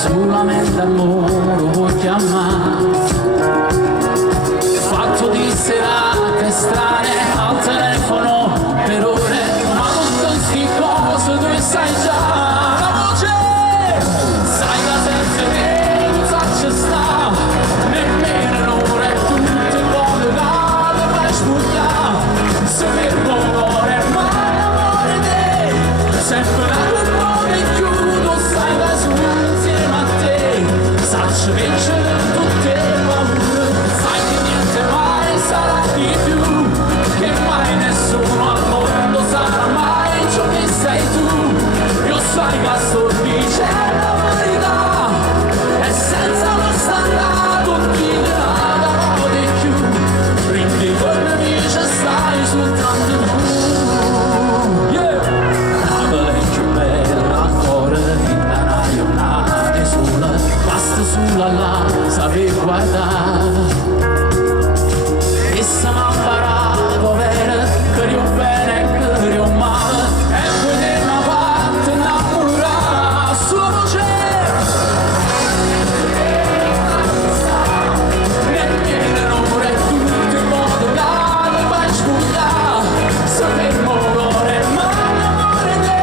solamente amore vuoi chiamare, fatto di serate strane al telefono per ore, ma non questi cose dove sai già la voce, sai da senza che non faccia sta, nemmeno ore tutte cose da dove spugnare, se per l'amore mai amore te, sempre la saccio vincere tutte le paure, sai che niente mai sarà di più, che mai nessuno al mondo sarà mai ciò che sei tu. Io sai che sto dicendo la verità e senza lo standardo ti nada di più, quindi con me dice stai soltanto tu. La bella è più bella ancora in la ragionare sola, basta sulla là saper guardare, e se m'ha imparato a vedere che io bene e che io male, e poi di una parte innamorata sulla voce, nemmeno amore tutto in modo che vai spugnare, saper morire mai amore te,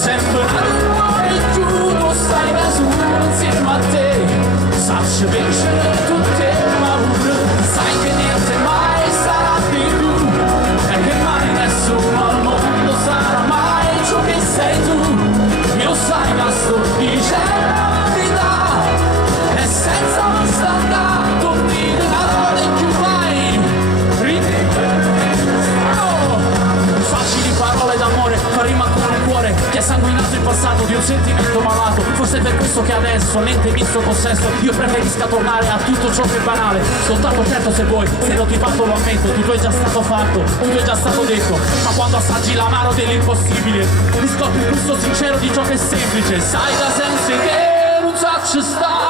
sempre l'amore chiudo stai da solo insieme a te, saccio vincere tutte le paure, sai che niente mai sarà di più, e che mai nessuno al mondo sarà mai ciò che sei tu. Io sai che sto dicendo la verità e senza lo standardo ti nada di più vai, facili parole d'amore, fa rima con un cuore che è sanguinato in passato di un sentimento malato, forse è per questo che adesso, mente misto possesso, io preferisco tornare a tutto ciò che è banale, soltanto certo se vuoi, se non ti fatto lo ammetto, tutto è già stato fatto, tutto è già stato detto, ma quando assaggi l'amaro dell'impossibile, riscopri il gusto sincero di ciò che è semplice, sai da senza che non sacci sta.